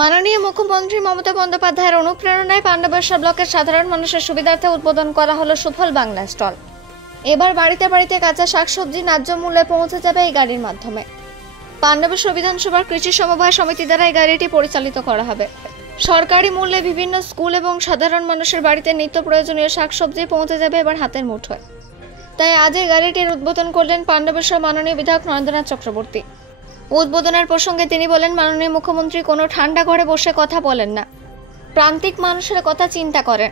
মাননীয় মুখ্যমন্ত্রী মমতা বন্দ্যোপাধ্যায়ের অনুপ্রেরণায় পাণ্ডবেশ্বর ব্লকের সাধারণ মানুষের সুবিধার্থে উদ্বোধন করা হলো সুফল বাংলা স্টল। এবার বাড়িতে বাড়িতে কাঁচা শাকসবজি ন্যায্য মূল্যে পৌঁছে যাবে এই গাড়ির মাধ্যমে। পাণ্ডবেশ্বর বিধানসভার কৃষি সমবায় সমিতি দ্বারা এই গাড়িটি পরিচালিত করা হবে। সরকারি মূল্যে বিভিন্ন স্কুল এবং সাধারণ মানুষের বাড়িতে নিত্য প্রয়োজনীয় শাকসবজি পৌঁছে যাবে এবার হাতের মুঠোয়। তাই আজ এই গাড়িটির উদ্বোধন করলেন পাণ্ডবেশ্বর মাননীয় বিধায়ক নরেন্দ্রনাথ চক্রবর্তী। উদ্বোধনের প্রসঙ্গে তিনি বলেন, মাননীয় মুখ্যমন্ত্রী কোনো ঠান্ডা ঘরে বসে কথা বলেন না, প্রান্তিক মানুষের কথা চিন্তা করেন।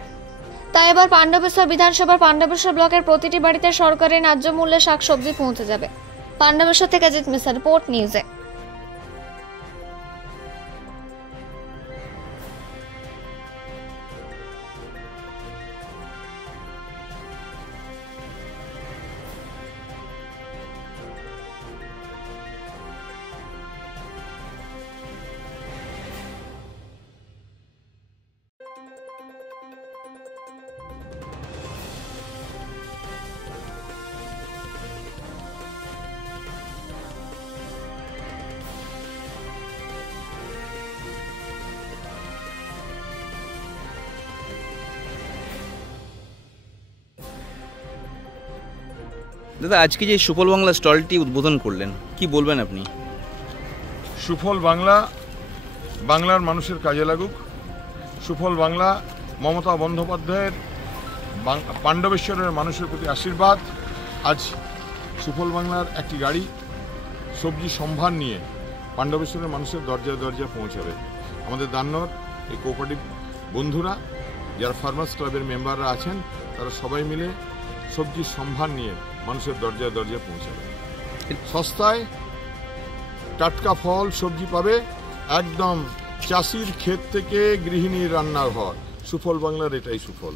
তাই এবার পাণ্ডবেশ্বর বিধানসভার পাণ্ডবেশ্বর ব্লকের প্রতিটি বাড়িতে সরকারি ন্যায্য মূল্যে শাকসবজি পৌঁছে যাবে। পাণ্ডবেশ্বর থেকে জিৎ মিশ্র, রিপোর্ট নিউজে। দাদা, আজকে যে সুফল বাংলা স্টলটি উদ্বোধন করলেন, কি বলবেন আপনি? সুফল বাংলা বাংলার মানুষের কাজে লাগুক। সুফল বাংলা মমতা বন্দ্যোপাধ্যায়ের পাণ্ডবেশ্বরের মানুষের প্রতি আশীর্বাদ। আজ সুফল বাংলার একটি গাড়ি সবজি সম্ভার নিয়ে পাণ্ডবেশ্বরের মানুষের দরজায় দরজায় পৌঁছাবে। আমাদের দান্নর এই কোঅপারেটিভ বন্ধুরা, যারা ফার্মার্স ক্লাবের মেম্বাররা আছেন, তারা সবাই মিলে সবজির সম্ভার নিয়ে মানুষের দরজায় দরজায় পৌঁছাবে। সস্তায় টাটকা ফল সবজি পাবে, একদম চাষির ক্ষেত থেকে গৃহিণীর রান্নাঘর। সুফল বাংলার এটাই সুফল।